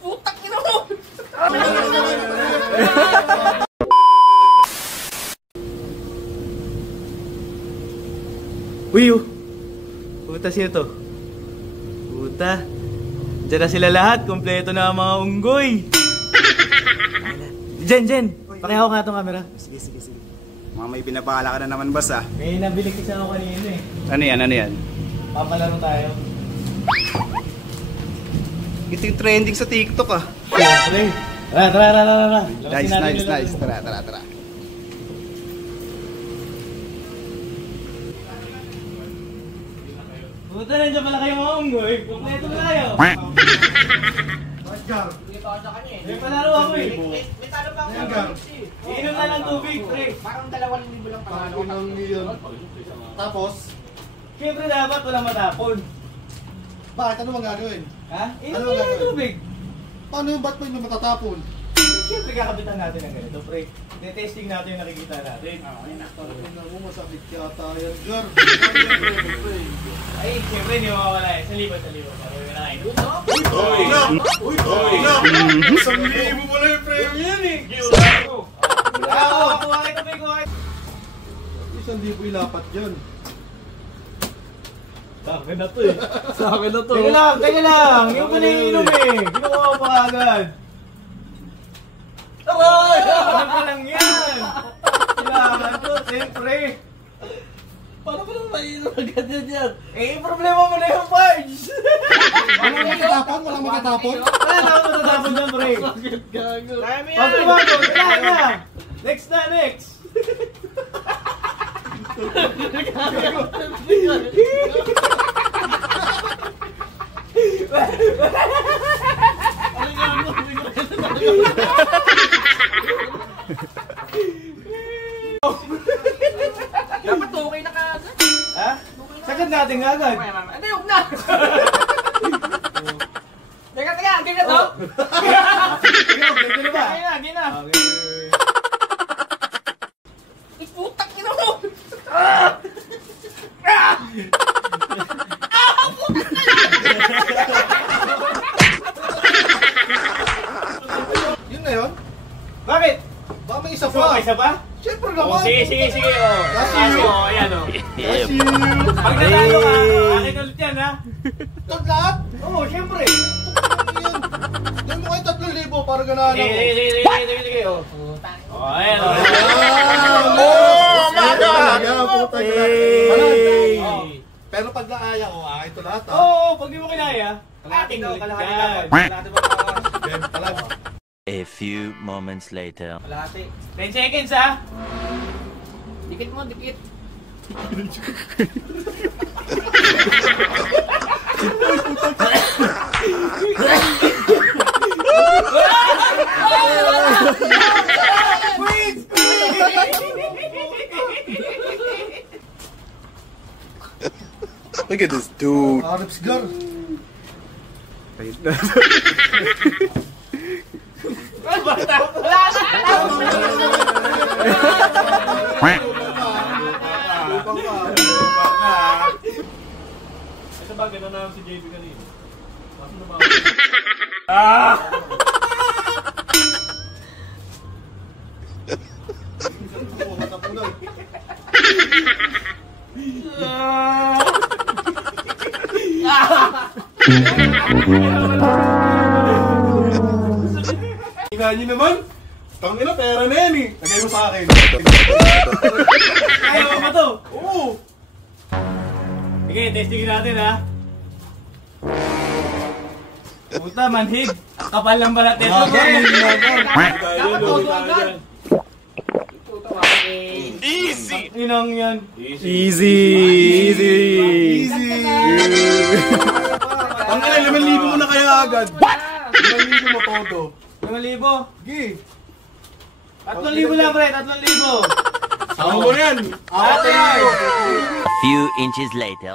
Putak ina mo! Uy, puta sino to? Puta. Diyan na sila lahat. Kompleto na ang mga unggoy. Jen. Pakihawak nga itong camera. Sige. Mga may pinapakala ka na naman, boss, ah. May nabili kasi ako kanina eh. Ano yan? Papalaro tayo. Ito yung trending sa TikTok, ah. Siyempre. Tara. Nice. Tara. Puta, nandiyan pala kayo mga unggoy. Kompleto na tayo. May palaro ako eh. May talo pa ako. Iinom na ng tubig, pre. Parang 2,000 lang panalo. Tapos, Siyempre dapat walang matapon. bakit? Ano magagawin? Ha? Iinom Ano na ng gagawin? tubig. Paano yung ba't pa yung matatapon? Siyempre kakabitan natin ng ganito, pre. Testing natin yung nakikita natin. Ano mo, masakit yata yan, Gar. Ay, siyempre hindi mawawala eh. Sa libo. Parang yun na kayo. Uy! 1,000 pala yung premium yan eh! Kuha kita, pre. 1,000 ilapat dyan. Sa akin na to. Teka lang. Yung pala iinom eh. Ginawa ko pa agad. Aray! Ano pa lang yan? Kailangan to, siyempre. Paano ba nang mainom agad yan? Eh, problema mo na yung Pards. Walang matatapon? Wala na ako matatapon dyan, pre. Gago. Kaya mo yan. Pag tumago, wala na. Next. Dapat okay na kaagad. Ha? Sagad natin agad. Hindi, huwag na. Teka, ganyan to? Gino ba? Gina. Putak ina mo! Yun na yun? Bakit? Baka may isa So, may pa. isa pa? Siyempre Oh, naman. sige. Oh. Ayan oh. Kasi, Pag natalo ka, akin ulit yan ha. ito lahat? Oo, siyempre. Doon mo kayo 3,000 para ganahan ako. Sige. Oh, ayan oh. Puta Hey! Pero pag naaya ko, ito lahat ha. Oo, pag di mo kinaya, ating ulit Kalahati yan. dapat. Kalahati ba tawas? Ben, talag. A few moments later. Kalahati. 10 seconds ha. Dikit mo, dikit. Look at this dude. Arabs Gar. Ito ba, gano'n na si JB kanina? Maso na ba? Tingnan nyo naman. Tangina, pera na yan eh. Lagay mo sa akin. Kaya mo ba to? Oo. Sige, testingin natin ha. Puta, manhid. Ang kapal ng balat nito. Dapat todo agad. Inang yan. Easy. Ang ina, 5,000 mo na kaya agad. What? 5,000 mo todo. 5,000. Sige. 3,000 lang, pre. 3,000. Sama mo na yan. A few inches later.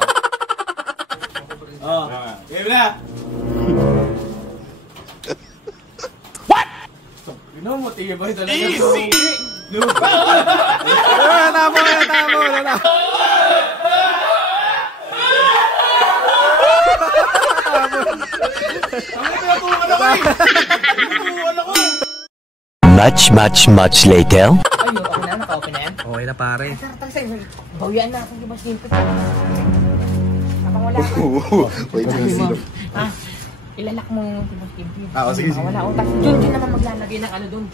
Oh, game na. Mo, tibay talaga. Easy! Tama. much later. Ay, okay na, naka-open na yan. Okay na pare. Bawian na ako yung mas ginto. Kapag wala ka. Wait, sino? Ilalak mo yung mas ginto. Sige. Wala ko. Tapos Jun naman maglalagay ng ano dun.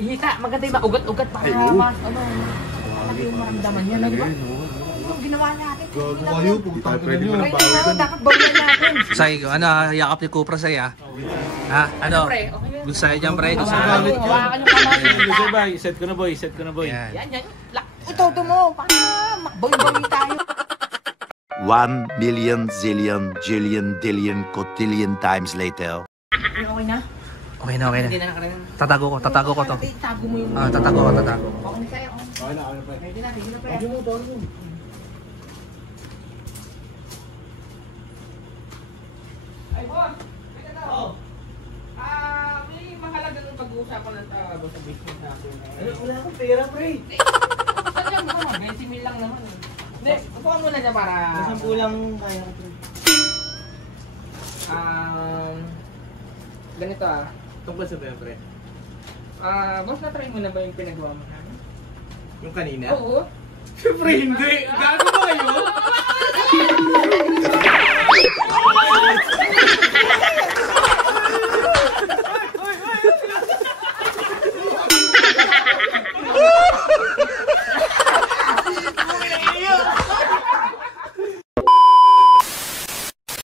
Ihita, maganda yung ugat-ugat para mas, malaki yung maramdaman niya, di ba? Ano ginawa natin? Gago kayo, putang ina nyo. Ay, dapat bawian natin. Say, ano, yakap ni Cupra sa'yo ah. Ha? Ano? Pre, okay yan. Gusto sa'yo dyan pre? Gusto Hawakan sa'yo? nyo, hawakan nyo kamay. Sige boy, set ko na boy. Yan. Yan. Ito mo. Paano? Makbawi-bawi tayo. 1 million zillion jillion dillion cotillion times later. Okay na? Okay na. Hindi na nakaraan. Tatago ko to. Tago mo yung... Tatago ko. Okay na sa'yo. Okay na, pre. Ready na, pre. Pagyo mo, pagyo mo. Ay, boss! May totoo. May mahalagang pag-uusapan ng tao sa business natin. Wala akong pera, pre. Saan yan mo? 20 mil lang naman. Hindi, upuan muna niya para... Kulang kaya ko, pre. Ganito tungkol sa pre. Boss, na-try mo na ba yung pinagawa mo namin? Yung kanina? Oo. Siyempre hindi. Gago ba kayo?